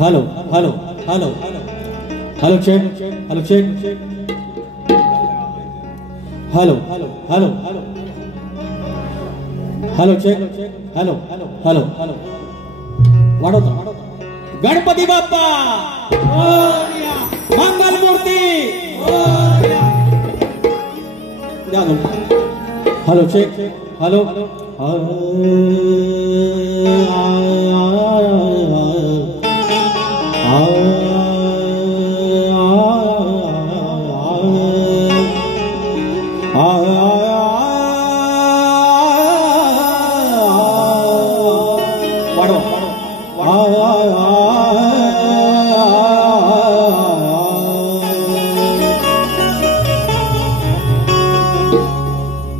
Hello hello hello hello check hello check hello hello hello hello check hello hello hello वाढवतो गणपती बाप्पा मंगल मूर्ती hello check hello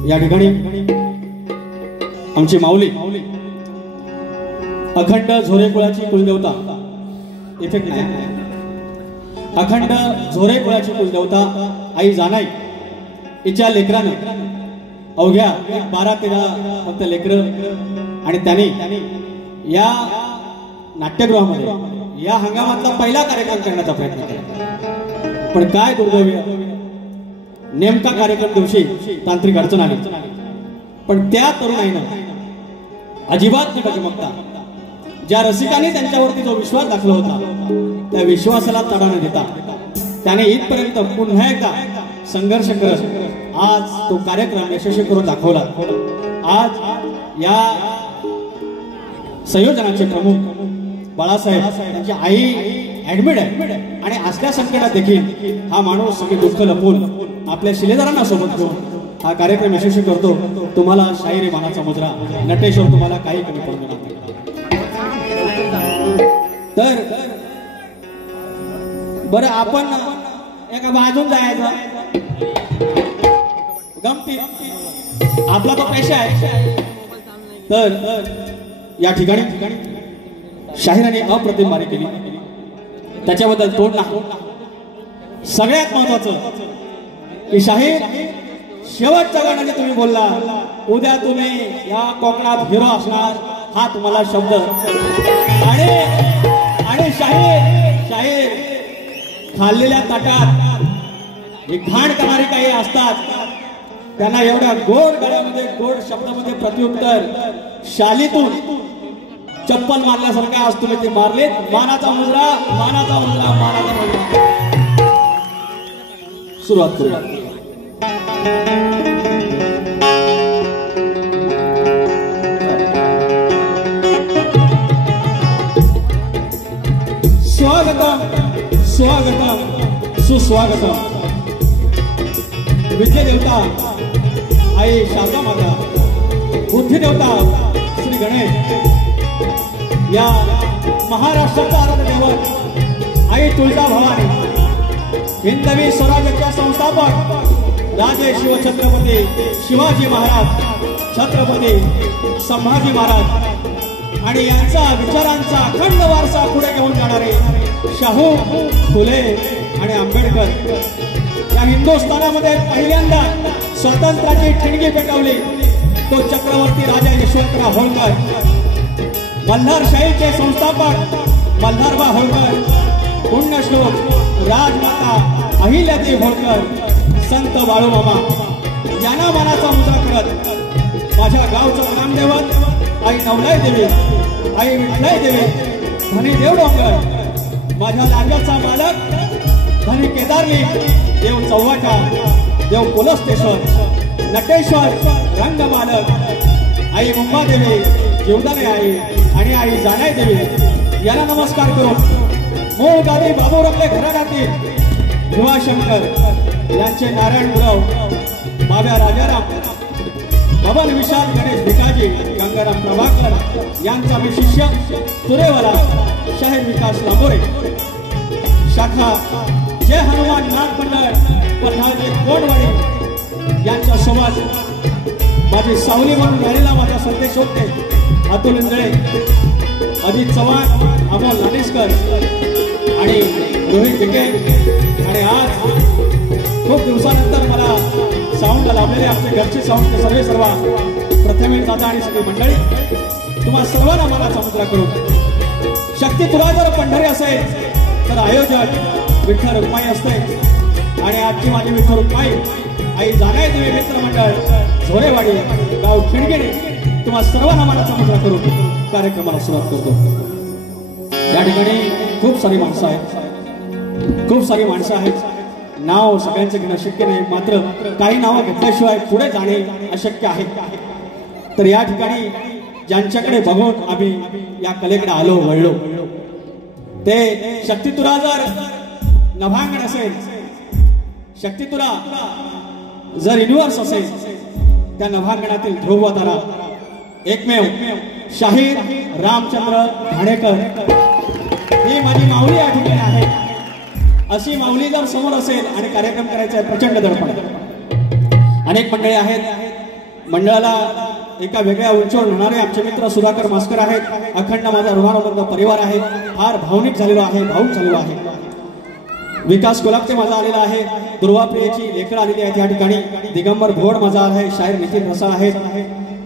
या ठिकाणी आमची माऊली अखंड झोरे कुळाची कुलदेवता इफेक्ट नाही अखंड झोरे कुळाची कुलदेवता आई जानाई हिच्या लेकरानं अवघ्या 12-13 फक्त लेकरं आणि त्यांनी या नाट्यगृहामध्ये या हंगामातला पहिला कार्यक्रम करण्याचा प्रयत्न केला पण काय दुर्दैव नेमका कार्यक्रम दिवशी तांत्रिक अडचण आली पण त्या तरुणाईनं अजिबात न डगमगता ज्या रसिकांनी त्यांच्यावरती जो विश्वास दाखवला होता त्या विश्वासाला तडा न देता त्याने इथपर्यंत पुन्हा एकदा संघर्ष करत आज तो कार्यक्रम यशस्वी करून दाखवला। आज या संयोजनाचे प्रमुख बाळासाहेब त्यांची आई ऍडमिट आहे आणि असल्या संकटात देखील हा माणूस सगळे दुःख लपवून आपल्या शिलेदारांना सोबत घेऊन हा कार्यक्रम यशस्वी करतो। तुम्हाला शाहिरी मानाचा मुजरा नटेश्वर तुम्हाला काही कमी पडू देणार नाही। तर बरं आपण एका बाजून जायचं गमती आपला तो पेशा आहे तर या ठिकाणी शाहिराने अप्रतिम बारी केली त्याच्याबद्दल तोड नाही। सगळ्यात महत्वाचं की शाहीर शेवटच्या गाण्याने तुम्ही बोलला उद्या तुम्ही या कोकणात हिरो असणार हा तुम्हाला शब्द आणि शाहीर खाल्लेल्या ताटात हे घाण करणारी काही असतात त्यांना एवढ्या गोड गळ्यामध्ये गोड शब्दामध्ये प्रत्युत्तर शालीतून चप्पल मारल्यासारखं आज तुम्ही ते मारले। मानाचा मुजरा मानाचा मुजरा मानाचा मुजरा सुरुवात करूया। स्वागतम स्वागतम सुस्वागतम विद्या देवता आई शारदा माता बुद्धी देवता श्री गणेश या महाराष्ट्राचा आराध्य दैवत आई तुळजा भवानी हिंदवी स्वराज्याच्या संस्थापक राजे शिवछत्रपती शिवाजी महाराज छत्रपती संभाजी महाराज आणि यांचा विचारांचा अखंड वारसा पुढे घेऊन जाणारे शाहू फुले आणि आंबेडकर या हिंदुस्थानामध्ये पहिल्यांदा स्वातंत्र्याची ठिणगी पेटवली तो चक्रवर्ती राजा यशवंतराव होळकर मल्हारशाहीचे संस्थापक मल्हारबा होळकर पुण्यश्लोक राजमाता अहिल्यादेवी होळकर संत बाळूमामा यांना मानाचा मुजरा करत माझ्या गावचं ग्रामदेवत आई नवलाई देवी आई विठलाई देवी धनी देव डोंगर माझ्या राज्याचा मालक धनी केदारली देव चव्हाटा देव पुलस्तेश्वर नटेश्वर रंग मालक आई मुंबादेवी जीवदाने आई आणि आई जानाई देवी यांना नमस्कार करून मूळ गावी बाबूरावले घराण्यातील भीमाशंकर यांचे नारायण गुरव बाब्या राजाराम बबन विशाल गणेश भिकाजी गंगाराम प्रभाकर यांचा मी शिष्य तुरेवाला शाहीर विकास लांबोरे शाखा जय हनुमान नाथ मंडळ पठाजे कोटवाडी यांच्या सोबत माझी सावली म्हणून राहिलेला माझा संदेश होते अतुल इंगळे अजित चव्हाण अमोल नानिस्कर आणि रोहित भिके आणि आज खूप दिवसानंतर मला साऊंड लाभलेले आमचे घरचे साऊंड सर्व प्रथमेश दादा आणि सगळी मंडळी तुम्हा सर्वांना मला समुद्रा करू शक्ती तुला जर पंढरी असेल तर आयोजक विठ्ठल रुक्माई असते आणि आजची माझी विठ्ठल रुक्माई आई जानाई देवी मित्र मंडळ झोरेवाडी गाव खिडगिरी तुम्हा सर्वांना मानाचा मुजरा करून कार्यक्रमाला सुरुवात करतो। या ठिकाणी खूप सारी माणसं आहेत, खूप सारी माणसं आहेत। नाव सगळ्यांचं घेणं शक्य नाही, मात्र काही नावं घेतल्याशिवाय पुढे जाणे अशक्य आहे। तर या ठिकाणी ज्यांच्याकडे बघून आम्ही या कलेकडे आलो वळलो ते शक्ती तुला जर नभांगण असेल, शक्ती तुला जर युनिव्हर्स असेल, त्या नभांगणातील ध्रुव तारा एकमेव शाहीर रामचंद्र घाणेकर ही माझी माऊली या ठिकाणी आहे। अशी माऊली जर समोर असेल आणि कार्यक्रम करायचा आहे प्रचंड दडपण। अनेक मंडळी आहेत, मंडळाला एका वेगळ्या उंचीवर नेणारे आमचे मित्र सुधाकर मास्कर आहेत। अखंड माझा ऋणानुबंध परिवार आहे, फार भावनिक झालेलो आहे, भावूक झालेलो आहे। विकास कोलापते माझा आलेला आहे, दुर्वाप्रियेची लेखन आलेली आहेत या ठिकाणी। दिगंबर भोड माझा आला आहे, शाहीर नितीन रसाळ आहेत।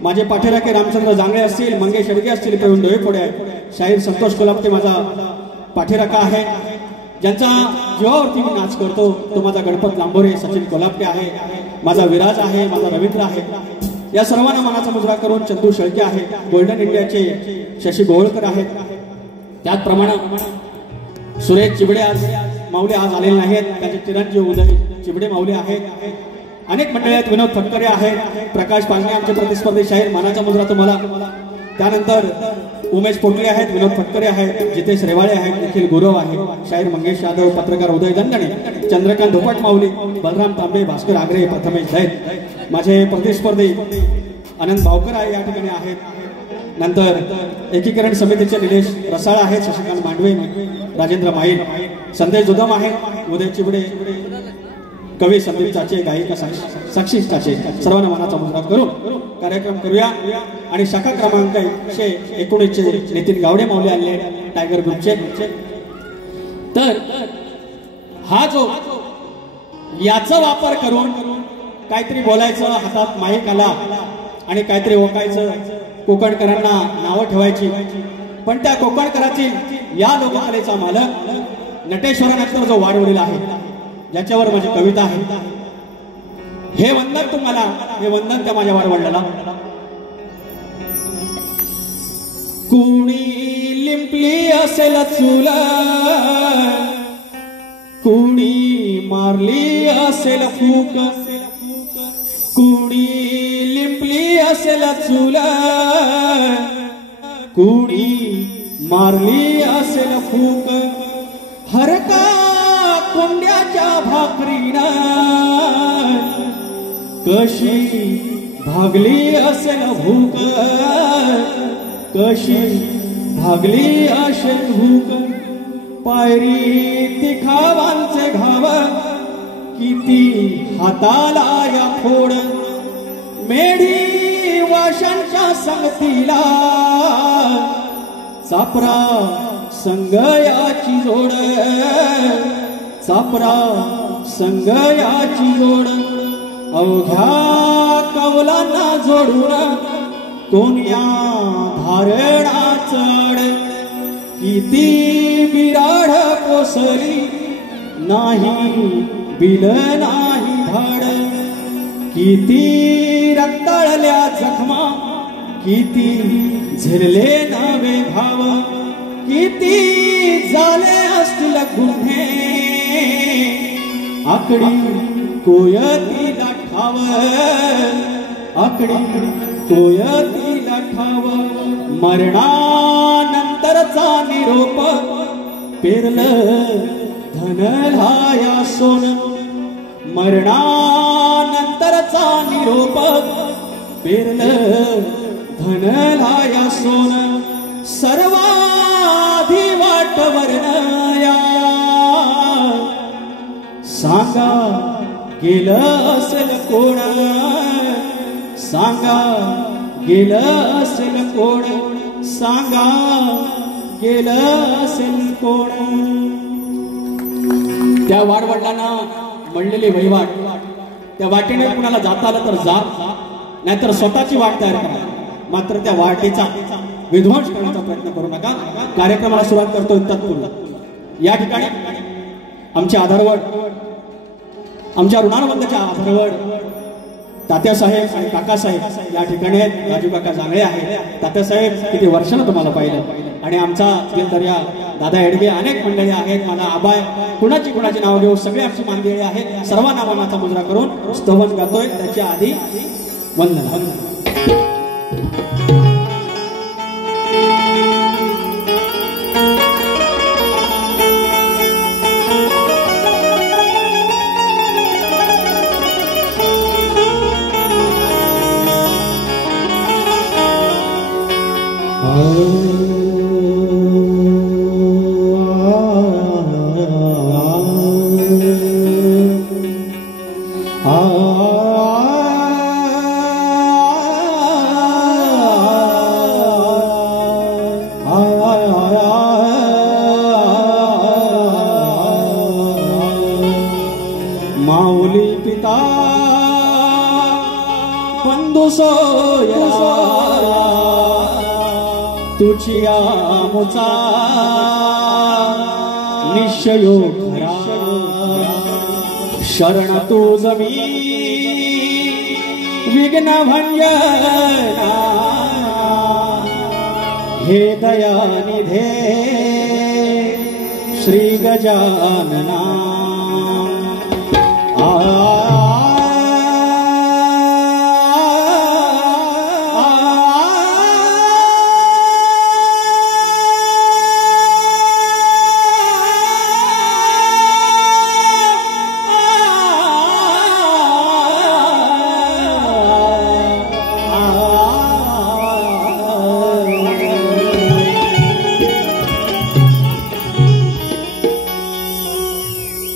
माझे पाठीराखे रामचंद्र जांगळे असतील, मंगेश अडगे असतील, प्रवीण डोईफोडे आहेत। शाहीर संतोष कोलापते माझा पाठीराखा आहे, ज्यांचा जीवावरती मी नाच करतो तो माझा गणपत लांबोरे सचिन कोलापटे आहे, माझा विराज आहे, माझा रवींद्र आहे। या सर्वांना मनाचा मुजरा करून चंदू शेळके आहे, गोल्डन इंडियाचे शशी गोवळकर आहेत। त्याचप्रमाणे सुरेश चिबडे आज माऊली आज आलेले नाहीत, त्याचे चिरंजीव उदय चिबडे माऊली आहेत। अनेक मंडळी आहेत, विनोद फटकरे आहेत, प्रकाश पालणे आमचे प्रतिस्पर्धी शाहीर मानाचा मुजरा तुम्हाला। त्यानंतर उमेश पोटले आहेत, विनोद फटकरे आहेत, जितेश रेवाळे आहेत, निखिल गुरव आहे, शाहीर मंगेश यादव, पत्रकार उदय दंडणे, चंद्रकांत धोपट माऊली, बलराम तांबे, भास्कर आगरे, प्रथमेश दैत, माझे प्रतिस्पर्धी आनंद भावकर आहे या ठिकाणी आहेत। नंतर एकीकरण समितीचे निलेश रसाळ आहेत, शशिकांत मांडवे, राजेंद्र माईल, संदेश जुदम आहे, उदय चिबडे, कवी संदीप चाचे, गायिका साक्षी चाचे, सर्वांना मनाचा मुजरा करून कार्यक्रम करूया। आणि शाखा क्रमांक 119 नितीन गावडे माऊली आले टायगर ग्रुपचे। तर हा जो याचा वापर करून काहीतरी बोलायचं, हातात माईक आला आणि काहीतरी ओकायचं, कोकणकरांना नावं ठेवायची, पण त्या कोकणकराची या लोककलेचा मालक नटेश्वरानंतर जो वाडवडील आहे, ज्याच्यावर माझी कविता आहे, हे वंदन तुम्हाला, हे वंदन त्या माझ्या वाडवडिलाला। कुणी लिंपली असेल चूल, कुणी मारली असेल फूक, कुणी लिंपली असेल चूल, कुणी मारली असेल फूक, हरका कोंड्याच्या भाकरीना कशी भागली असेल भूक, कशी भागली असेल भूक, पायरी तिखावांचे घाव किती हाताला या फोड, मेढी वाशांच्या संगतीला चापरा संगयाची जोड, चापरा संगयाची जोड, अवघ्या कवलांना जोडून कोण्या धारणा चढ, किती बिराड कोसली नाही बिल नाही धाड, किती रक्ताळल्या जखमा, किती झिरले नवे भाव, किती झाले असतील गुन्हे, आकडी कोयतीला ठाव, आकडी कोयतीला ठाव, मरणानंतरचा निरोप पेरलं धनलाया सोन, मरणानंतरचा निरोप पेरलं धनलाया सोन, सर्वाधी वाट वर्णया सांगा गेलं असेल कोण, सांगा गेलं असेल कोण, सांगा गेलं असेल कोण। त्या वाडवडिलांना म्हणलेली वहिवाट, त्या वाटेने कुणाला जाता आलं तर जा, नाहीतर स्वतःची वाट तयार करा, मात्र त्या वाटेचा विध्वंस करण्याचा प्रयत्न करू नका। कार्यक्रमाला सुरुवात करतोय तत्पूर्वी या ठिकाणी आमचे आधारवड, आमच्या ऋणानुबंधच्या आधारवड तात्यासाहेब आणि काकासाहेब या ठिकाणी आहेत। राजू काका जांगळे आहेत। तात्यासाहेब किती वर्षानं तुम्हाला पाहिलं आणि आमचा दिलदर्या दादा एडगे अनेक मंडळी आहेत। मला आबाय कुणाची नाव घेऊ सगळे आमची मानदेळे आहेत। सर्वांना मानाचा मुजरा करून स्तवन गातोय। त्याच्या आधी वंदना। माऊली पिता बंधू सोयरा तुझी आमुचा निश्चयो खरा शरण तुझ मी विघ्न भंजना हे दयानिधे श्री गजानना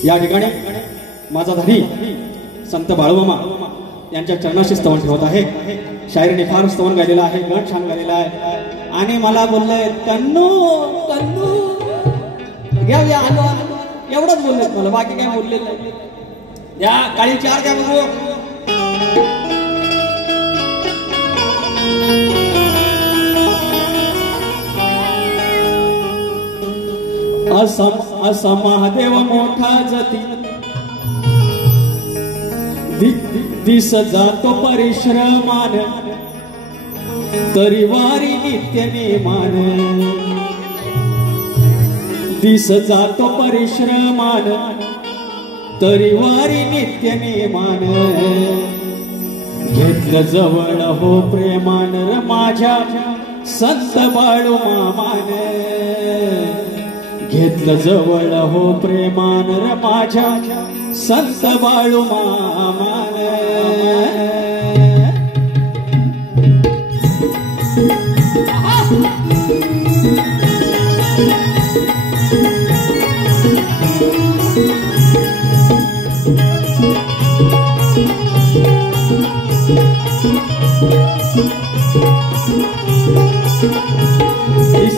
या ठिकाणी माझा धनी संत बाळूमामा यांच्या चरणाशी स्तवन ठेवत आहे। शायरीने फार स्तवन गायलेलं आहे, गण छान गायलेला आहे आणि मला बोलले कन्नू कन्नू घ्या या आलो एवढंच बोलले मला, बाकी काय बोलले नाही। या काळी चार द्या बघू। असा महादेव मोठा जती दिस जातो परिश्रमान तरी वारी नित्य नेमान दिस जातो परिश्रमान तरी वारी नित्य नेमान घेतलं जवळ हो प्रेमान र माझ्या संत बाळू मामान घेतलं जवळ हो प्रेमान र माझ्या संत बाळू मामान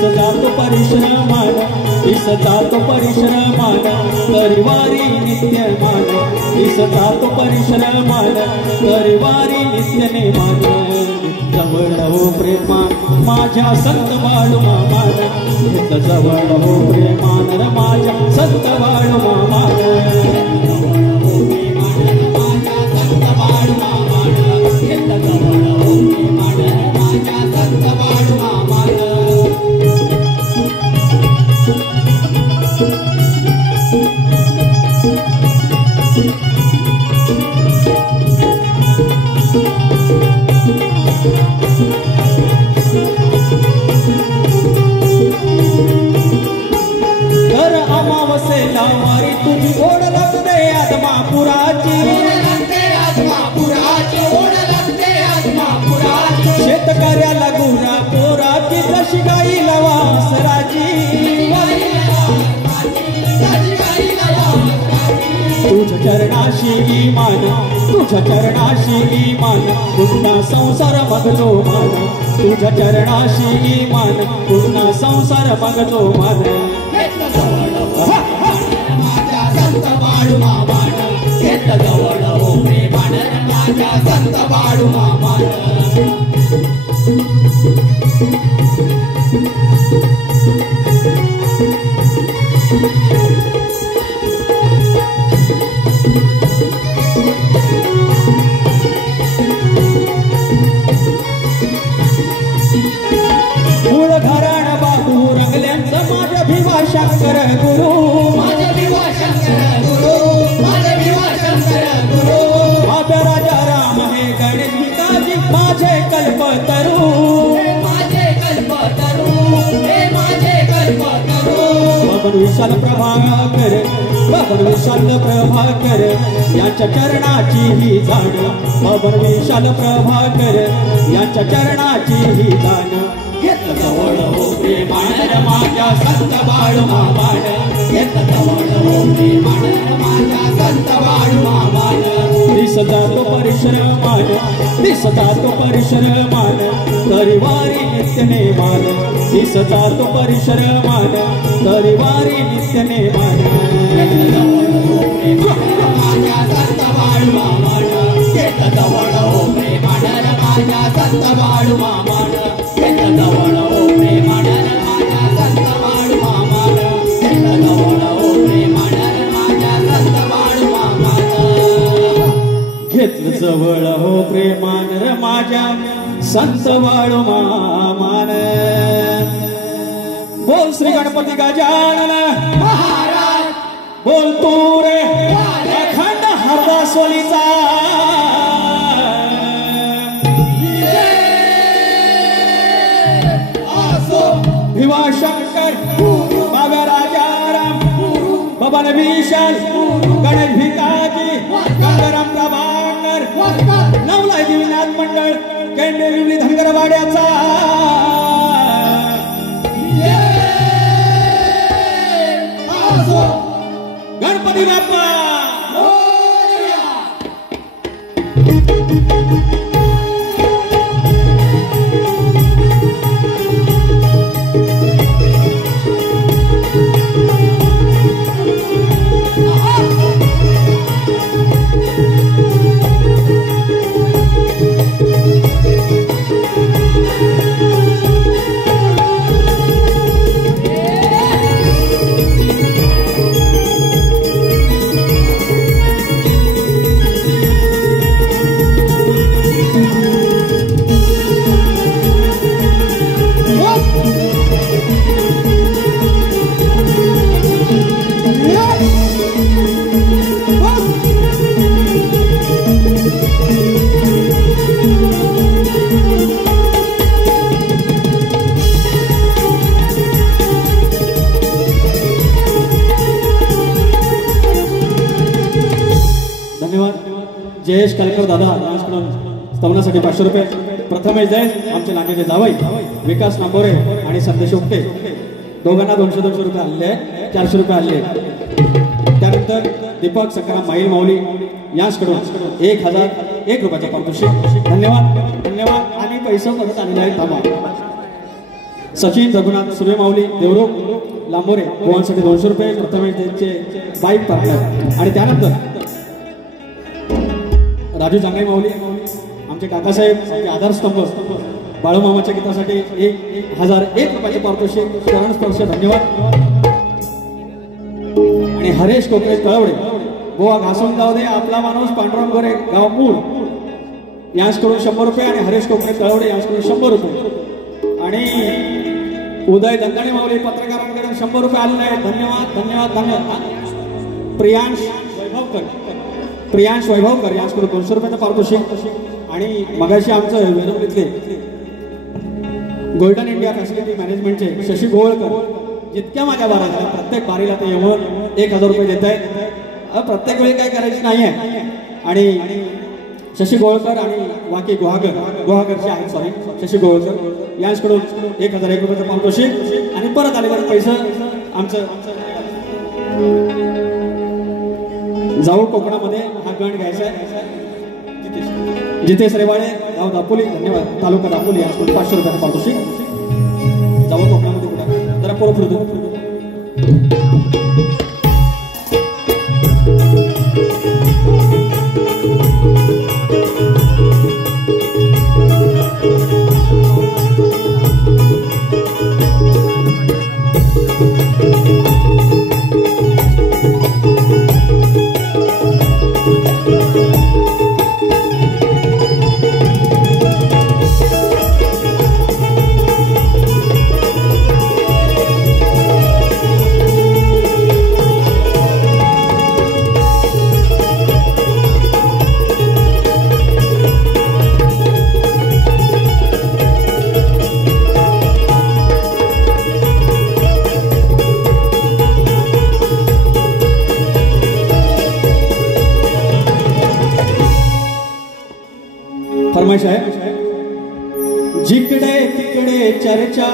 जातो परिश्रमान दिस जातो परिश्रमान तरी वारी नित्य मान दिस जातो परिश्रमान तरी वारी नित्य नेमान जवळ हो प्रेमान माझ्या संत बाळू मामान जवळ हो प्रेमान माझ्या संत बाळू मामान अमावस्येला वारी तुझी ओढ लागते आदमापुराची शेतकऱ्याला गुरा पोराची जशी गाईला वासराची तुझ्या चरणाशी ईमान तुझ्या चरणाशी ईमान पुन्हा संसार मगलो मान तुझ्या चरणाशी ईमान पुन्हा संसार मगलो मान माझ्या संत बाळू मामान घेतलं जवळ हो प्रेमान माझ्या संत बाळू मामान शंकर गुरु माझे विवा शंकर गुरु माझे विवा शंकर गुरु आपल्या राजा राम हे गणेश भिकाजी माझे कल्पतरू माझे कल्पतरू हे माझे कल्पतरू बाबन विशाल प्रभाकर बाबन विशाल प्रभाकर यांच्या चरणाची ही जाण बाबन विशाल प्रभाकर यांच्या चरणाची ही जाण घेत जवळ हो प्रेमानं माझ्या संत बाळू मामान घेत जवळ हो प्रेमानं माझ्या संत बाळू मामान दिसता तो परिश्रमान दिसता तो परिश्रमान तरीवारी नित्य नेमान दिसता तो परिश्रमान तरीवारी नित्य नेमान घेत जवळ हो प्रेमानं माझ्या संत बाळू मामान घेत जवळ हो प्रेमानं माझ्या संत बाळू मामान घेत जवळ हो प्रेमानं माझ्या संत बाळू मामान घेत जवळ हो प्रेमानं माझ्या संत बाळू मामान घेतलं जवळ हो प्रेमान र माझ्या संत बाळू मामान बोल श्री गणपती गजानन महाराज बोल तू रे अखंड हरदासोलीचा भिवा शंकर बाबा राजाराम बाबा विशाल गणेश भिकाजी गंगाराम प्रभाकर नवलाय देवीनाथ मंडळ केंद्रीय धनगरवाड्याचा गणपती बाप्पा जयेश कालेकर दादा यांच्याकडून स्तवनासाठी 500 रुपये प्रथमेश जयेश आमचे नांदेडचे जावई विकास नांबोरे आणि संदेश ओपटे दोघांना 200 रुपये आलेले आहेत 400 रुपये आले त्यानंतर दीपक सकाराम माईल माऊली यांच्याकडून 1001 रुपयाचे पारितोषिक धन्यवाद धन्यवाद आणि पैसे परत आलेले आहेत थांबा सचिन रघुनाथ सूर्यमाऊली देवरूप लांबोरे गोवांसाठी 200 रुपये प्रथमेश त्यांचे बाईक पार्टनर आणि त्यानंतर राजू जांगळे माऊली आमचे काकासाहेब आमचे आधारस्तंभ बाळूमामाच्या गीतासाठी 1001 रुपयाचे पारितोषिक चरण स्पर्श धन्यवाद आणि हरेश कोकरे कळवडे गोवा घासून जाऊ दे आपला माणूस पांडुरंग गोरे गाव मूळ यांच्याकडून 100 रुपये आणि हरेश कोकरे कळवडे यांच्याकडून 100 रुपये आणि उदय दंदाणे माऊली पत्रकारांकडून 100 रुपये आलेले आहेत धन्यवाद धन्यवाद धन्यवाद प्रियांश वैभवकर यांच्याकडून 200 रुपयाचं पारितोषिक आणि मगाशी आमचं वेरूळीतले golden India facility मॅनेजमेंटचे Shashi Govalkar जितक्या माझ्या बारा झाल्या प्रत्येक बारीला ते येऊन 1000 रुपये देत आहेत प्रत्येक वेळी काय करायची नाही आहे आणि शशी गोवळकर आणि वाकी गुहागरचे आहेत सॉरी शशी गोवळकर यांच्याकडून 1001 रुपयाचं पारितोषिक आणि परत आलेले पैसे आमचं जाऊ कोकणामध्ये हा गण घ्यायचा आहे जितेश रेवाळे गाव दापोली धन्यवाद तालुका दापोली यांच्याकडून 500 रुपयाचं पारितोषिक जाऊ कोकणामध्ये कुठे जरा परत फिरतो फरमाइश आहे जिकडे तिकडे चर्चा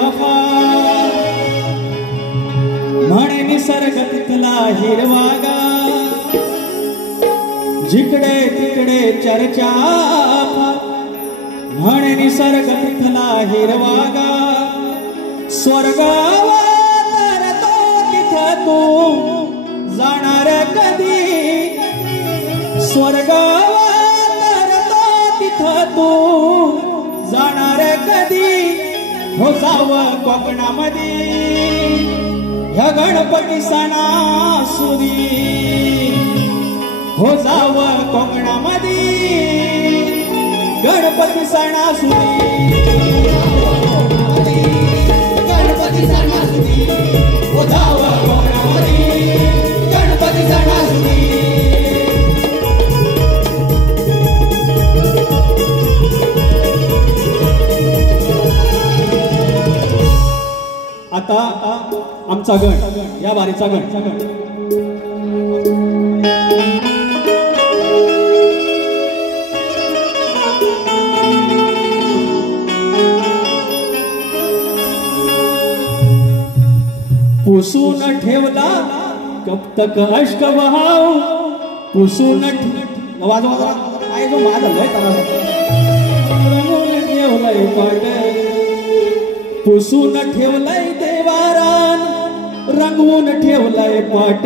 म्हणे निसर्ग तिथला हिरवागा जिकडे तिकडे चर्चा म्हणे निसर्ग तिथला हिरवागा स्वर्गावा तर तो तिथं तू जाणार कधी स्वर्गावा तर तो तिथं तू जाणार कधी हो जावं कोकणामध्ये ह्या गणपती सणासुदी हो जावं कोकणामध्ये गणपती सणासुदी गणपती सणासुदी हो जावं कोकणामध्ये गणपती सणासुदी आता आमचा गण या वारीचा गण पुसून ठेवला कप्तक अष्ट वहाव पुसून वाजवा काय जो माझा लय ठेवलंय पाट पुसून ठेवलंय देवारान रंगवून ठेवलंय पाट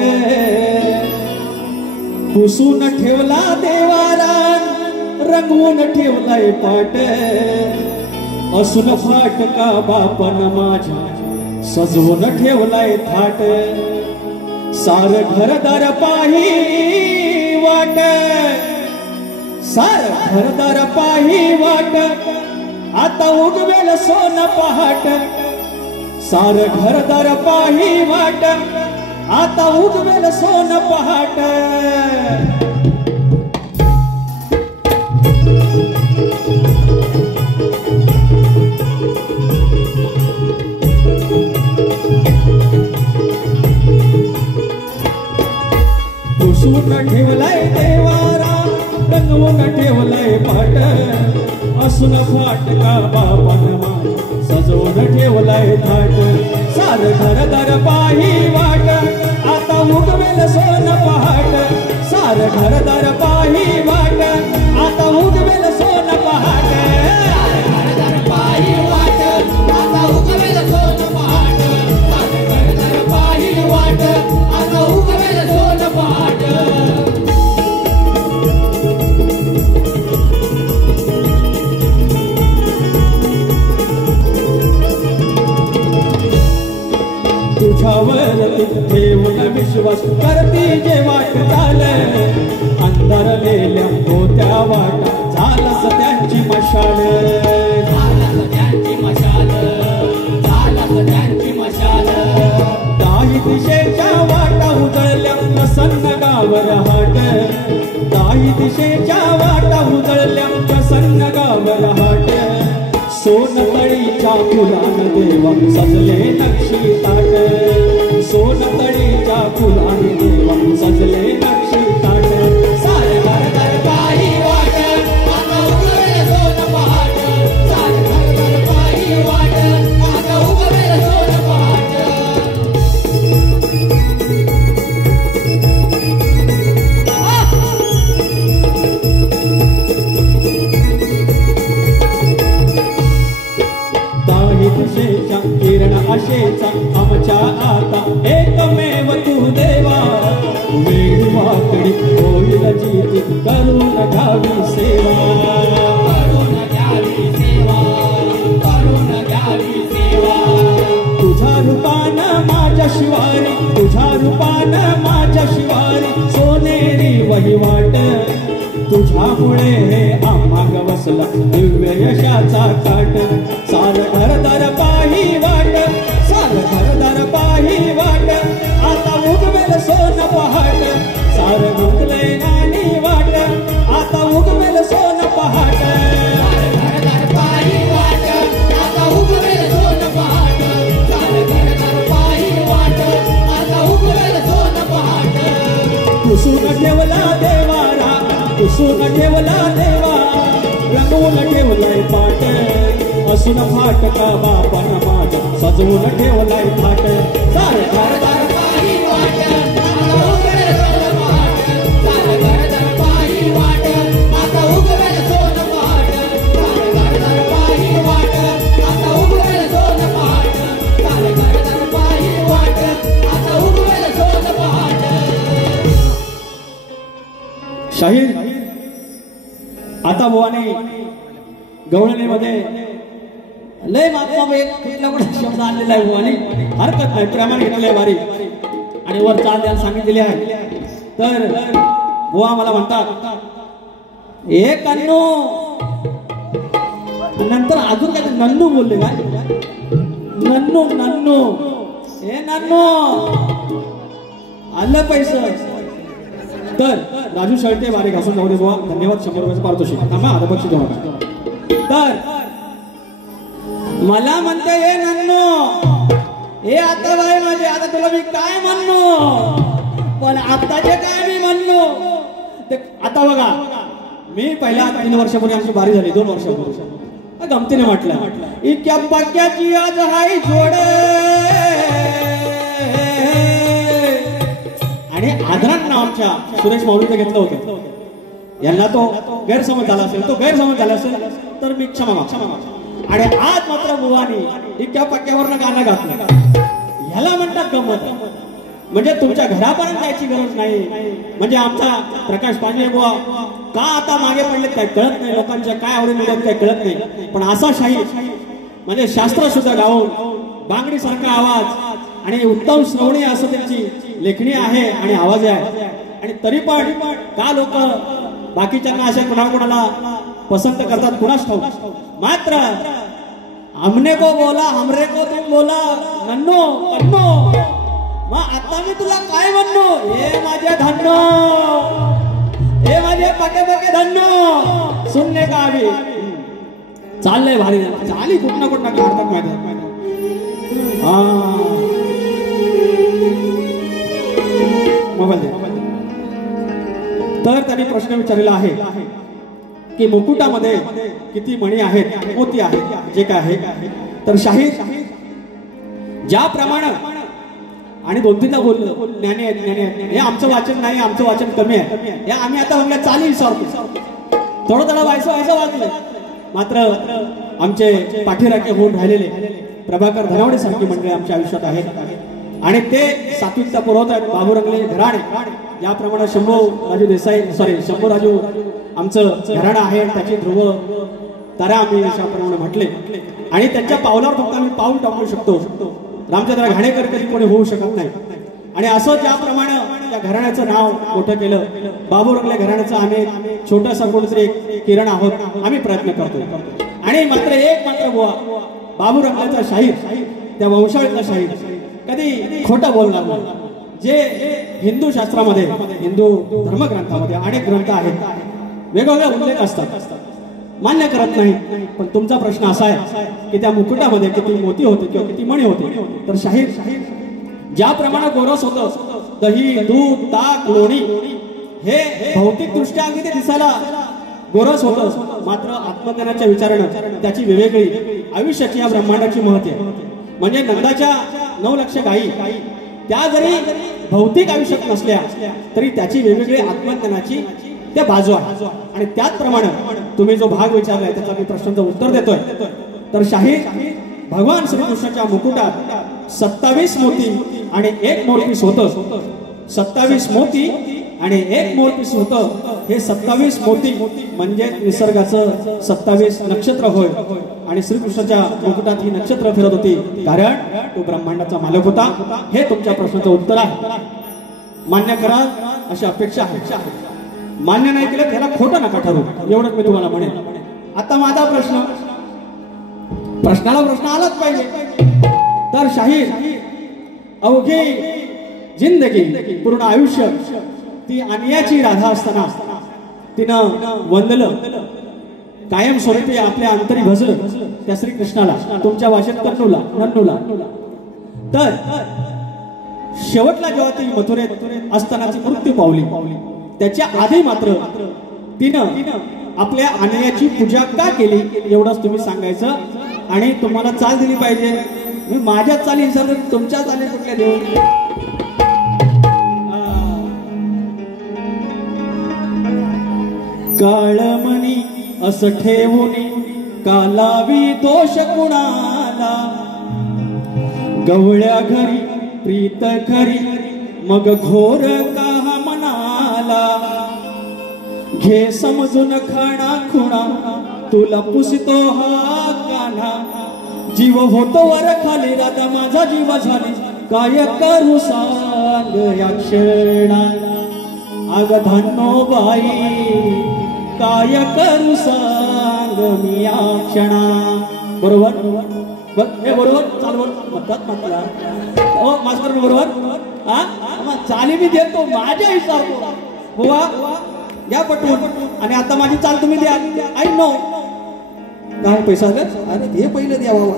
पुसून ठेवला देवारान रंगवून ठेवलंय पाट असून फाटका बापन माझ्या सजवून ठेवलंय थाट सार घरदार पाही वाट सार घरदार पाही वाट आता उगवेल सोन पहाट सार घरदार पाही वाट आता उगवेल सोन पहाट पुसून ठेवलाय देवारा रंगवून ठेवलाय पाट असून फाटका बापन माझ्या सजवून ठेवलाय थाट सार घरदार पाही वाट आता उगवेल सोन पहाट सार घरदार पाही वाट आता उगवेल सोन पहाट घरदार पाही वाट आता उगवेल सोन पहाट सार घरदार पाही वाट आता उगवेल सोन पहाट तुझ्यावर ठेवून विश्वास करती जे वाट झालं अंधारलेल्या होत्या वाटा झालंच त्यांची मशाल झालंच त्यांची मशाल झालंच त्यांची मशाल दाही दिशेच्या वाटा उजळल्या प्रसन्न गावर हाट दाही दिशेच्या वाटा उजळल्या प्रसन्न गावर हाट सोनतळीच्या फुलान देवा सजले नक्षी ताट सोनतळीच्या फुलान देवा सजले नक्षी ताट सार घरदार पाही वाट आता उगवेल सोन पहाट सार घरदार पाही वाट आता उगवेल सोन पहाट दिशेच्या किरण आशेचा आमच्या आता एकमेव तू देवा वेळी वाकडी होईल जीती करून घ्यावी सेवा करून घ्यावी सेवा करून घ्यावी सेवा तुझ्या रूपानं माझ्या शिवारी तुझ्या रूपानं माझ्या शिवारी सोनेरी वहिवाट तुझ्यामुळे हे आम्हा गवसला दिव्य यशाचा काट सार घरदार पाही वाट सार घरदार पाही वाट आता उगवेल सोन पहाट सार उगले नानी वाट आता उगवेल सोन पहाट घरदार पाही वाट आता उगवेल सोन पहाट सार घरदार पाही वाट आता उगवेल सोन पहाट पुसून ठेवला देवारा पुसून ठेवला देवा रंगवून ठेवला बसून फाटका बापान माझ्या सजवून ठेवलाय थाट सारे घरदार पायी वाट आता उघडेल सोनपाट सारे घरदार पायी वाट आता उघडेल सोनपाट सारे घरदार पायी वाट आता उघडेल सोनपाट सारे घरदार पायी वाट आता उघडेल सोनपाट शाहीर आता बुवाने गवळणीमध्ये लय मागचा एक कुठला पण शब्द आणलेला आहे बुवाने हरकत नाही प्रेमाने घेतलेला आहे वारी आणि वर चाल द्यायला सांगितलेली आहे तर बुवा मला म्हणतात एक अन्नू नंतर अजून काय नन्नू बोलले काय नन्नू नन्नू हे नन्नू आलं पैसे तर राजू शळते वारी घासून जाऊ दे बुवा धन्यवाद 100 रुपयाचं पारितोषिक थांबा आता बक्षीस देऊ तर मला म्हणते हे नन्नू हे आता बाई माझे आता तुला मी काय म्हणलो पण आताचे काय मी म्हणलो ते आता बघा मी पहिला 3 वर्षापूर्वी आमची बारी झाली 2 वर्षापूर्वी गमतीने म्हटलं इतक्या पक्क्याची आज हाय जोड आणि आदरांना आमच्या सुरेश माऊलीने घेतलं होतं यांना तो गैरसमज झाला असेल तो गैरसमज झाला असेल तर मी क्षमा मागतो आणि आज मात्र बुवानी इतक्या पक्क्यावरनं गाणं घातलं ह्याला म्हणतात गंमत म्हणजे तुमच्या घरापर्यंत जायची गरज नाही म्हणजे आमचा प्रकाश पांडे बुवा का आता मागे पडले काय कळत नाही लोकांच्या काय आवडी मिळत काय कळत नाही पण असा शाहीर म्हणजे शास्त्र सुद्धा गाऊन बांगडी सारखा आवाज आणि उत्तम श्रवणी असं त्यांची लेखणी आहे आणि आवाज आहे आणि तरी पण का लोक बाकीच्यांना अशा कुणाकुणाला पसंत करतात कुणाच ठाऊक मात्र हमने को बोला हमरे को तुम बोला नन्नो नन्नो मग आता मी तुला काय म्हणलो हे माझे धन्नो हे माझे पके पके धन्नो सुनने का अभी चाललंय भारी चाली कुठं कुठं काढतात माहिती मोबाईल तर त्यांनी प्रश्न विचारलेला आहे की मुकुटामध्ये किती मणी आहेत मोती आहेत जे काय आहे तर शाहीर ज्याप्रमाणे आणि 2-3दा बोललो ज्ञानी आहेत ज्ञानी आहेत हे आमचं वाचन नाही आमचं वाचन कमी आहे हे आम्ही आता म्हणलं चाली विसरतो थोडं व्हायचं वाचलंय मात्र आमचे पाठीराखे होऊन राहिलेले प्रभाकर धनावडे सारखी मंडळी आमच्या आयुष्यात आहेत आणि ते सात्विकता पुरवत आहेत बाबूरंगले घराणे याप्रमाणे शंभू राजू देसाई शंभू राजू आमचं घराणं आहे त्याची ध्रुव तारा आम्ही अशाप्रमाणे म्हटले आणि त्यांच्या पावलावर फक्त आम्ही पाऊल टाकू शकतो रामचंद्र घाणेकर कधी कोणी होऊ शकत नाही आणि असं ज्याप्रमाणे त्या घराण्याचं नाव मोठं केलं बाबूरंगले घराण्याचं आम्ही छोटासा कोणतरी एक किरण आहोत आम्ही प्रयत्न करतो आणि मात्र बुवा बाबूरंगलेचा शाहीर त्या वंशावळीतला शाहीर कधी खोटं बोलणार नाही जे हिंदू शास्त्रामध्ये हिंदू धर्मग्रंथामध्ये अनेक ग्रंथ आहेत वेगवेगळे उल्लेख असतात मान्य करत नाही पण तुमचा प्रश्न असा आहे की त्या मुकुटामध्ये किती मोती होते किंवा किती मणी होते तर शाहीर ज्याप्रमाणे गोरस होतं दही दूध ताक लोणी हे भौतिक दृष्ट्या अगदी ते दिसायला गोरस होतं मात्र आत्मज्ञानाच्या विचारानं त्याची वेगवेगळी आयुष्याची या ब्रह्मांडाची महत्त्व आहे म्हणजे नंदाच्या 9 लक्ष गायी त्या जरी भौतिक आयुष्यात नसल्या तरी त्याची वेगवेगळी आत्मज्ञानाची त्या बाजू आहे आणि त्याचप्रमाणे तुम्ही जो भाग विचारलाय त्याचा मी प्रश्नाचं उत्तर देतोय तर शाहीर भगवान श्रीकृष्णाच्या मुकुटात 27 मोती आणि 1 मोरपीस होतं 27 मोती आणि 1 मोरपीस होतं हे 27 मोती म्हणजे निसर्गाचं 27 नक्षत्र होय आणि श्रीकृष्णाच्या मुकुटात ही नक्षत्र फिरत होती कारण तो ब्रह्मांडाचा मालक होता हे तुमच्या प्रश्नाचं उत्तर आहे मान्य करा अशी अपेक्षा आहे मान्य नाही केलं त्याला खोटं नका ठरवू एवढंच मी तुम्हाला म्हणेन आता माझा प्रश्नाला प्रश्न आलाच पाहिजे तर शाहीर अवघी जिंदगी पूर्ण आयुष्य ती अन्याची राधा असताना तिनं वंदलं कायम स्वरूपी आपल्या अंतरी भजलं त्या श्रीकृष्णाला तुमच्या भाषेत नन्नूला तर शेवटला जेव्हा ती मथुरेत असतानाची मृत्यू पावली त्याच्या आधी मात्र तिनं आपल्या अन्याची पूजा का केली एवढंच तुम्ही सांगायचं आणि तुम्हाला चाल दिली पाहिजे. मी माझ्या चाली विसरलो, तुमच्या चाली कुठल्या देऊ? काळमणी असं ठेवून कालावी दोष कुणाला, गवळ्या घरी प्रीत खरी मग घोर का मनाला. घे समजून खाणा खुणा तुला पुसतो हा कान्हा, जीव होतो वर खाली राधा माझा जीव झाली, काय करू सांग या क्षणा. अग धानो बाई काय करू सांग मी या क्षणा. बरोबर हे बरोबर चाल म्हणतात म्हटला ओ मास्तर बरोबर. हा चाली मी देतो माझ्या हिसाब बुवा या पटवून. आणि आता माझी चाल तुम्ही द्या. आई नो काय पैसा अरे हे पहिलं द्या बाबा.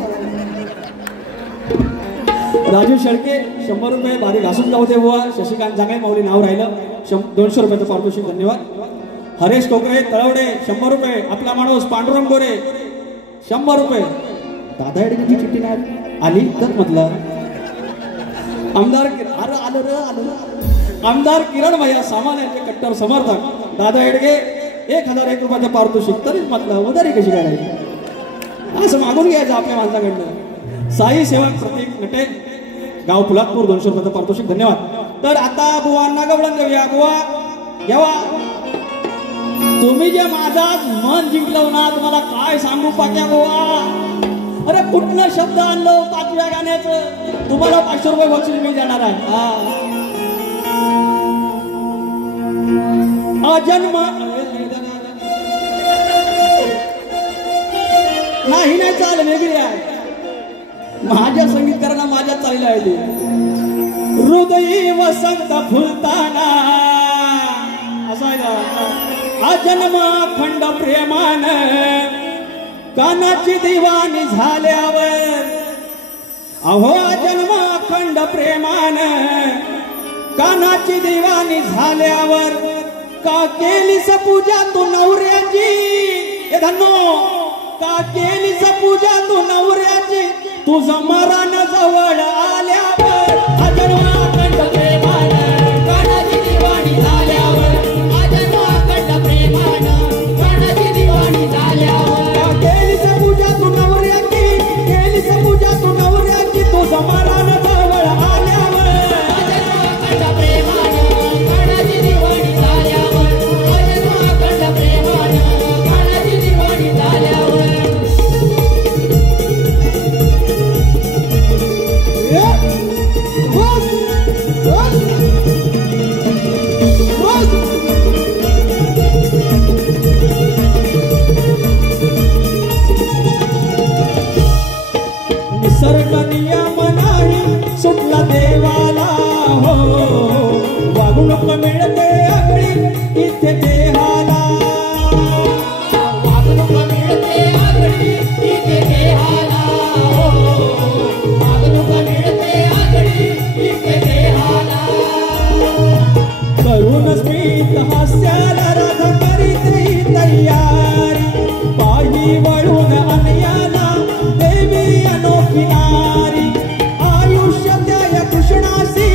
राजू शेळके 100 रुपये भारी घासून जाऊ दे बुवा. शशिकांत जांगळे माऊली नाव राहिलं 200 रुपयाचं पारितोषिक धन्यवाद. हरेश कोकरे तळवडे 100 रुपये. आपला माणूस पांडुरंग गोरे 100 रुपये. दादा एडकीची चिठ्ठी नाही आली तर म्हटलं. आमदार आमदार किरण भैया सामान यांचे कट्टर समर्थक दादा एडगे 1001 रुपयाचं पारितोषिक. तरीच म्हटलं उधारी कशी करायची असं मागून घ्यायचं आपल्या माणसाकडनं. साई सेवक प्रतीक नटे गाव फुलादपूर 200 रुपयाचं पारितोषिक धन्यवाद. तर आता बुवांना गवळण देऊया. बुवा घ्यावा. तुम्ही जे माझा मन जिंकलं ना तुम्हाला काय सांगू पाक्या बुवा. अरे कुठलं शब्द आणलं 5व्या गाण्याचं. तुम्हाला 500 रुपये बक्षीस मी देणार आहे. अजन्म नाही चाल वेगळी आहे. माझ्या संगीतकारांना माझ्या चालला आहे ते. हृदयी वसंत फुलताना असं आहे का. अजन्म अखंड प्रेमान कानाची दिवाणी झाल्यावर. अहो अजन्म अखंड प्रेमान कानाची दिवाणी झाल्यावर का केलीस पूजा तू नवऱ्याची. हे धन्नो का केलीस पूजा तू नवऱ्याची. तुझं मरण जवळ आल्यावर. अजन्म अखंड प्रेमान कानाची दिवाणी झाल्यावर. अजन्म अखंड प्रेमान कानाची दिवाणी झाल्यावर. का केलीस पूजा तू नवऱ्याची. केलीस पूजा तू नवऱ्याची. तुझं मरण जवळ आल्यावर. अजन्म अखंड प्रेमान कानाची दिवाणी झाल्यावर. अजन्म अखंड प्रेमान कानाची दिवाणी झाल्यावर. निसर्ग नियम नाही सुटला देवाला हो. वागणूक मिळते आगळी इथे देहाला. वागणूक मिळते आगळी इथे देहाला हो. वागणूक मिळते आगळी इथे देहाला. करून स्मित हास्याला राधा करीत तयारी. पायी वळून अन्याला देवी अनोखी नारी. आयुष्य द्याय कृष्णासी.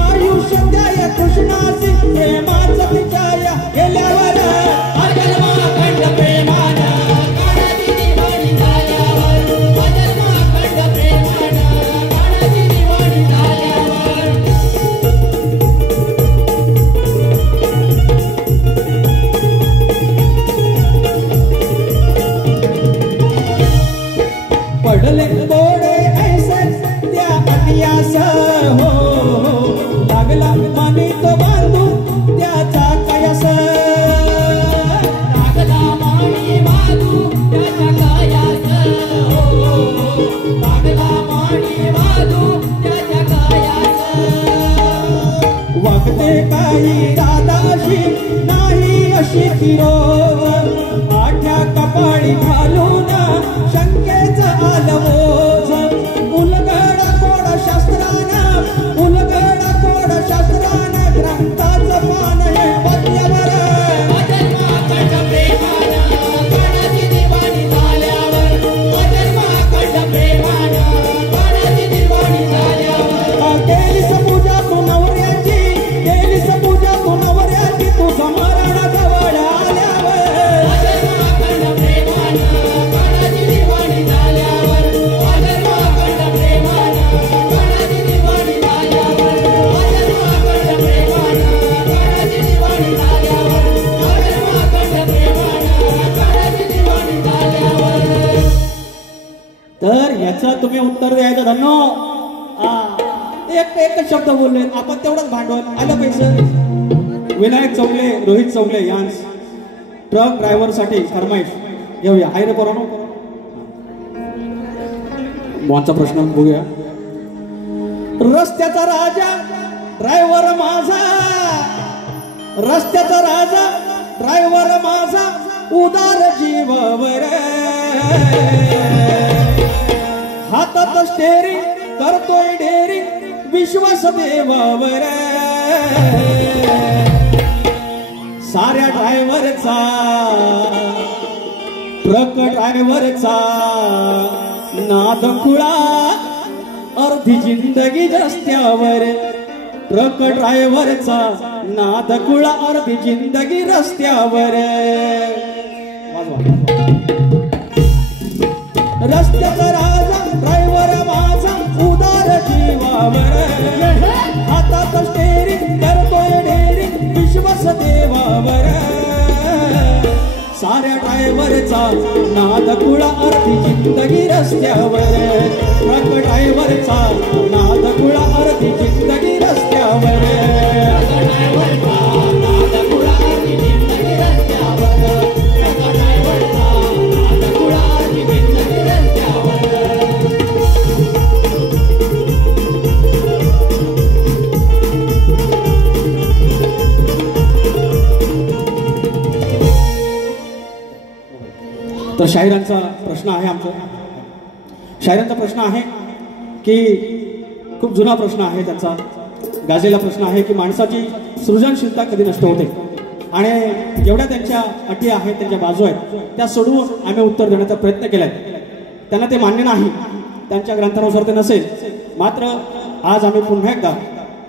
आयुष्य द्याय कृष्णासी. प्रेमाचं विचाया गेल्यावर. अजन्म अखंड प्रेमान कानाची दिवाणी झाल्यावर. अजन्म अखंड प्रेमान कानाची दिवाणी झाल्यावर. पडले तोडे ऐसे त्या अन्यास हो. लागला मानी तो बांधू त्याचा कायास. लागला मानी बांधू त्याचा कायास हो. लागला मानी बांधू त्याचा कायास. वागते काही राधाशी नाही अशी फिरोग. आठ्या कपाळी घालून शंकेचं आलवोज. उलगड कोड शास्त्रानं. उलगड कोड शास्त्रानं. ग्रंथाचं पान हे पद्यावर. अजन्म अखंड प्रेमान कानाची दिवाणी झाल्यावर. अजन्म याचं तुम्ही उत्तर द्यायचं धन्नो. एक शब्द बोलले आपण तेवढंच भांडवल आलं पैसे. विनायक चौगले, रोहित चौगले यांस ट्रक ड्रायव्हर साठी फरमाईश घेऊया. हाय रे पोरानो, मोचा प्रश्न बघूया. रस्त्याचा राजा ड्रायव्हर माझा, रस्त्याचा राजा ड्रायव्हर माझा, उदार जीवावर हातात स्टेरिंग करतोय डेरिंग, विश्वास देवावर. साऱ्या ड्रायव्हरचा, ट्रक ड्रायव्हरचा नाद खुळा, अर्धी जिंदगी रस्त्यावर. ट्रक ड्रायव्हरचा नाद खुळा, अर्धी जिंदगी रस्त्यावर. रस्त्याचा राजा ड्रायव्हर माझा, उदार जीवावर हातात स्टेरिंग करतोय डेरिंग, विश्वास देवावर. साऱ्या ड्रायव्हरचा नाद खुळा, अर्धी जिंदगी रस्त्यावर. ट्रक ड्रायव्हरचा नाद खुळा, अर्धी जिंदगी रस्त्यावर. तर शाहिरांचा प्रश्न आहे आमचा. शाहिरांचा प्रश्न आहे की खूप जुना प्रश्न आहे त्यांचा, गाजलेला प्रश्न आहे की माणसाची सृजनशीलता कधी नष्ट होते. आणि जेवढ्या त्यांच्या अटी आहेत, त्यांच्या बाजू आहेत, त्या सोडवून आम्ही उत्तर देण्याचा प्रयत्न केलाय. त्यांना ते मान्य नाही, त्यांच्या ग्रंथानुसार ते नसेल. मात्र आज आम्ही पुन्हा एकदा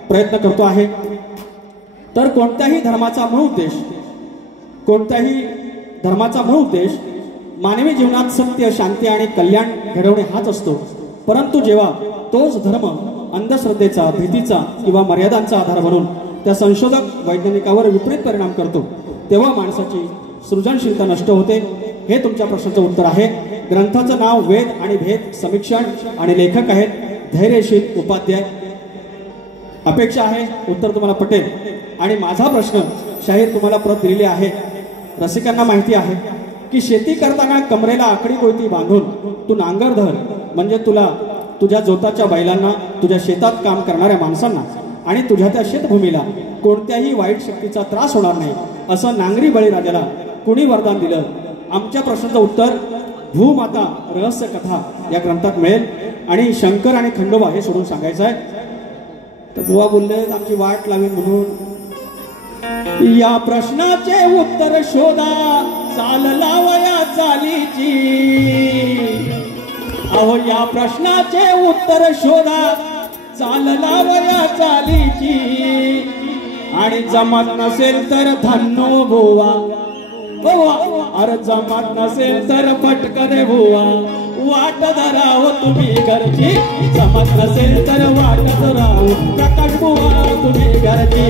प्रयत्न करतो आहे. तर कोणत्याही धर्माचा मूळ उद्देश मानवी जीवनात सत्य, शांती आणि कल्याण घडवणे हाच असतो. परंतु जेव्हा तोच धर्म अंधश्रद्धेचा, भीतीचा किंवा मर्यादांचा आधार बनून त्या संशोधक वैज्ञानिकावर विपरीत परिणाम करतो, तेव्हा माणसाची सृजनशीलता नष्ट होते. हे तुमच्या प्रश्नाचं उत्तर आहे. ग्रंथाचं नाव वेद आणि भेद समीक्षण आणि लेखक आहेत धैर्यशील उपाध्याय. अपेक्षा आहे उत्तर तुम्हाला पटेल. आणि माझा प्रश्न शाहीर तुम्हाला प्रत दिलेली आहे. रसिकांना माहिती आहे की शेती करताना कमरेला आकडी कोयती बांधून तू नांगर धर, म्हणजे तुला, तुझ्या जोताच्या बैलांना, तुझ्या शेतात काम करणाऱ्या माणसांना आणि तुझ्या त्या शेतभूमीला कोणत्याही वाईट शक्तीचा त्रास होणार नाही, असं नांगरी बळीराजाला कुणी वरदान दिलं. आमच्या प्रश्नाचं उत्तर भूमाता रहस्य कथा या ग्रंथात मिळेल. आणि शंकर आणि खंडोबा हे सोडून सांगायचं आहे. तर बुवा बोलले आमची वाट लावी म्हणून. या प्रश्नाचे उत्तर शोधा, चाल लावया चालीची. अहो या प्रश्नाचे उत्तर शोधा, चाल लावया चालीची. आणि जमत नसेल तर धन्नो बुवा, अरे जमत नसेल तर पटकन बुवा, वाट धराव तुम्ही घरची. जमत नसेल तर वाट धराव प्रकाश बुवा तुम्ही घरची.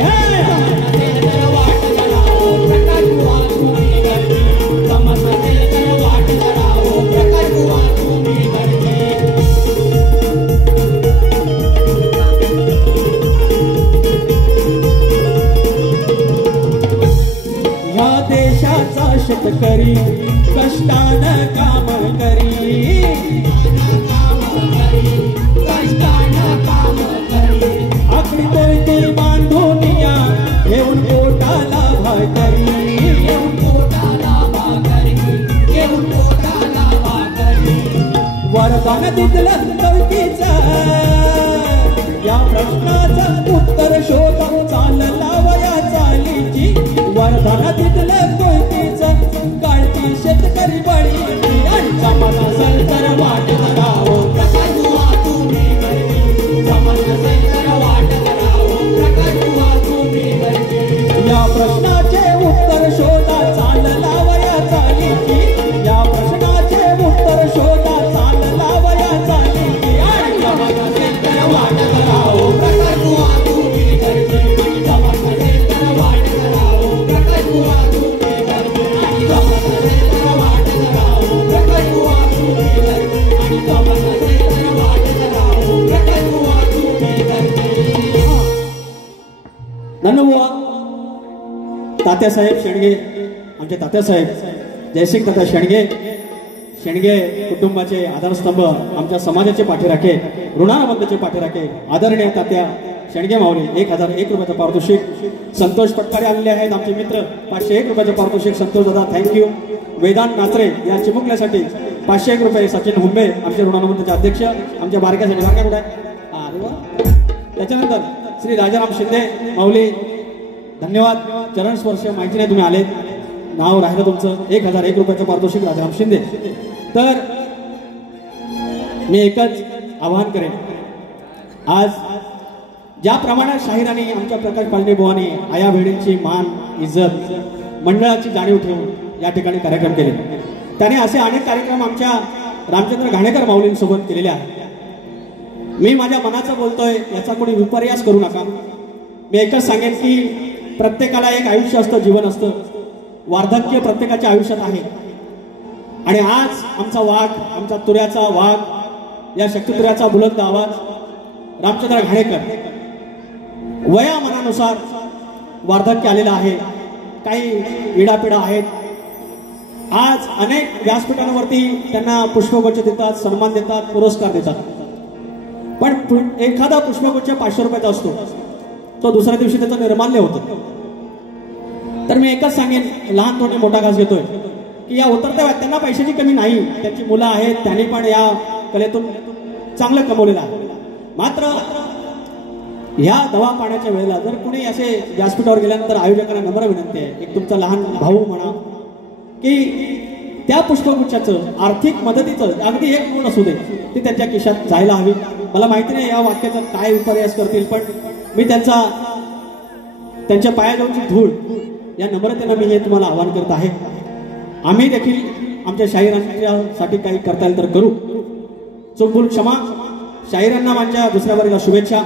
या देशाचा शेतकरी कष्टानं काम करी, आखरी कोयती बांधून या घेऊन पोटाला भाकरी. वरदान दिलं कवटीचं, या प्रश्नाचं उत्तर शोधा, चाल लावया चालीची. वरदान दिलं कवटीचं, काळती शेतकरी बळी. आणि जमत नसेल तर वाट धरावं प्रकाश बुवा तुम्ही घरची. जमत नसेल तर वाट धरावं प्रकाश बुवा तुम्ही घरची. या प्रश्नाचे उत्तर शोधा, चाल लावया चालीची. या प्रश्नाचे उत्तर शोधा, चाल लावया चालीची. आणि जमत नसेल तर वाट धरावं प्रकाश बुवा तुम्ही घरची. जमत नसेल तर वाट धरावं प्रकाश बुवा नन्नूबुवा तात्यासाहेब शेंडगे, आमचे तात्यासाहेब जयसिंग तात्या शेंडगे कुटुंबाचे आधारस्तंभ, आमच्या समाजाचे पाठीराखे, ऋणानुबंधचे पाठीराखे आदरणीय तात्या शेंडगे माऊली 1001 रुपयाचं पारितोषिक. संतोष पटकारे आलेले आहेत आमचे मित्र, 501 रुपयाचं पारितोषिक. संतोष दादा थँक्यू. वेदांत नाचरे या चिमुकल्यासाठी 501 रुपये. सचिन हुंबे आमचे ऋणानुबंधचे अध्यक्ष, आमच्या बारक्यासाठी बारक्या कुठे आहे. अरे वा. त्याच्यानंतर श्री राजाराम शिंदे माऊली धन्यवाद. चरण स्पर्श माहिती नाही तुम्ही आले, नाव राहिलं तुमचं. 1001 रुपयाचं पारितोषिक राजाराम शिंदे. तर मी एकच आवाहन करेन, आज ज्याप्रमाणे शाहिरांनी आमच्या प्रकाश पालटे बुवानी आया भेडींची मान इज्जत मंडळाची जाणीव ठेवून या ठिकाणी कार्यक्रम केले, त्याने असे अनेक कार्यक्रम आमच्या रामचंद्र घाणेकर माऊलींसोबत केलेले आहेत. मी माझ्या मनाचं बोलतोय, याचा कोणी विपर्यास करू नका. मी एकच सांगेन की प्रत्येकाला एक आयुष्य असतं, जीवन असतं. वार्धक्य प्रत्येकाच्या आयुष्यात आहे. आणि आज आमचा वाघ, आमचा तुऱ्याचा वाघ, या शक्तितुऱ्याचा बुलंद आवाज रामचंद्र घाणेकर वयामानानुसार वार्धक्य आलेलं आहे. काही इडापिडा आहेत. आज अनेक व्यासपीठांवरती त्यांना पुष्पगुच्छ देतात, सन्मान देतात, पुरस्कार देतात. पण एखादा पुष्पगुच्छ 500 रुपयाचा असतो, तो दुसऱ्या दिवशी त्याचं निर्माल्य होतं. तर मी एकच सांगेन, लहान थोडे मोठा घास घेतोय की या उतरत्या त्यांना पैशाची कमी नाही, त्यांची मुलं आहेत, त्यांनी पण या कलेतून चांगलं कमवलेलं आहे. मात्र ह्या दवा पाण्याच्या वेळेला जर कुणी असे व्यासपीठावर गेल्यानंतर आयोजकांना नम्र विनंती आहे, एक तुमचा लहान भाऊ म्हणा की त्या पुष्पगुच्छाचं आर्थिक मदतीचं अगदी एक नोट असू दे, ती त्यांच्या खिशात जायला हवी. मला माहिती नाही या वाक्याचा काय विपर्यास करतील, पण मी त्यांच्या पायाजवळची धूळ या नम्रतेनं मी हे तुम्हाला आवाहन करत आहे. आम्ही देखील आमच्या शाहिरांसाठी काही करता येईल तर करू. चुकभूल क्षमा. शाहिरांना माझ्या दुसऱ्या वारीला शुभेच्छा.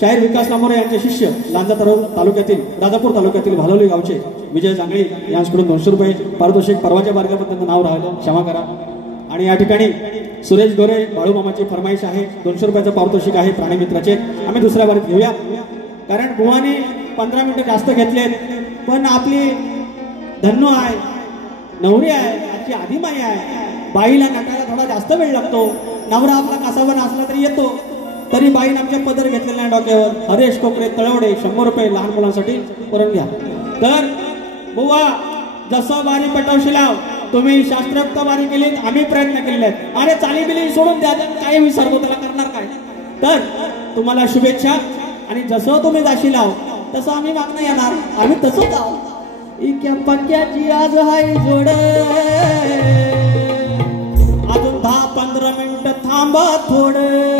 शाहीर विकास लांबोरे यांचे शिष्य लांजा तालुक्यातील राजापूर तालुक्यातील भालोली गावचे विजय जांगळे यांच्याकडून 200 रुपये पारितोषिक. परवाच्या बारक्यात त्यांचं नाव राहिलं, क्षमा करा. आणि या ठिकाणी सुरेश गोरे बाळूमामाची फरमाईश आहे, 200 रुपयाचं पारितोषिक आहे प्राणीमित्राचे. आम्ही दुसऱ्या वारीत घेऊया, कारण बुवाने 15 मिनिटं जास्त घेतलेत. पण आपली धन्नो आहे, नवरी आहे, आजची आदिमाई आहे. बाईला नटायला थोडा जास्त वेळ लागतो. नवरा आपला कासावर असला तरी येतो, तरी बाईने आमच्या पदर घेतलेला नाही डोक्यावर. हरेश कोकरे तळवडे 100 रुपये लहान मुलांसाठी करून घ्या. तर बुवा जसं वारी पेटवशिला, तुम्ही शास्त्रोक्त वारी केलीत, आम्ही प्रयत्न केलेले आहेत. अरे चाली बिली सोडून द्या, काय विसरतो त्याला करणार काय. तर तुम्हाला शुभेच्छा. आणि जसं तुम्ही जाशीला तसं आम्ही मागणं येणार, आम्ही तसंच आहोत. इक्या पक्क्याची आज हाय जोड, अजून 10-15 मिनिटं थांबा थोडं.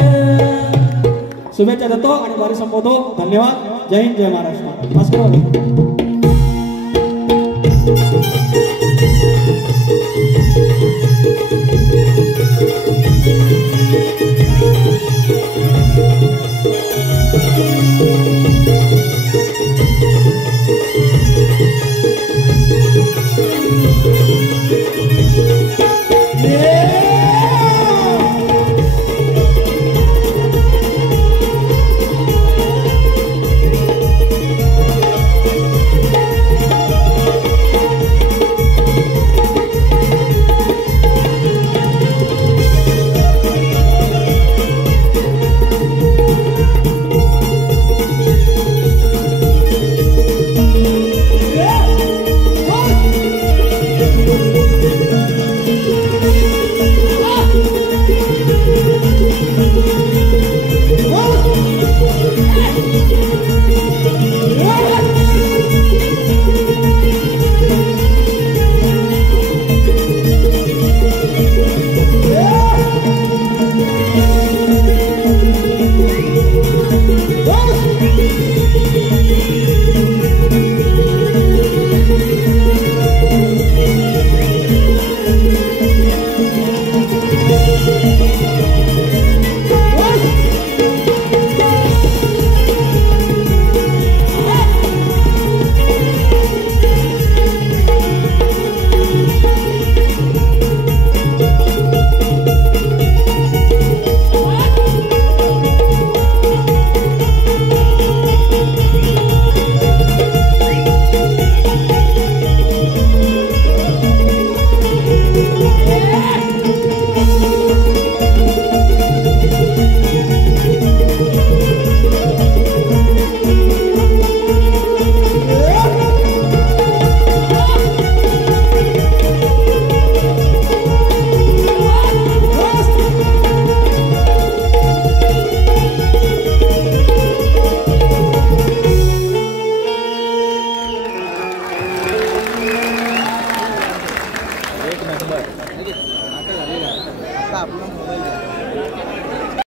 शुभेच्छा देतो आणि वारी संपवतो. धन्यवाद. जय हिंद, जय महाराष्ट्र.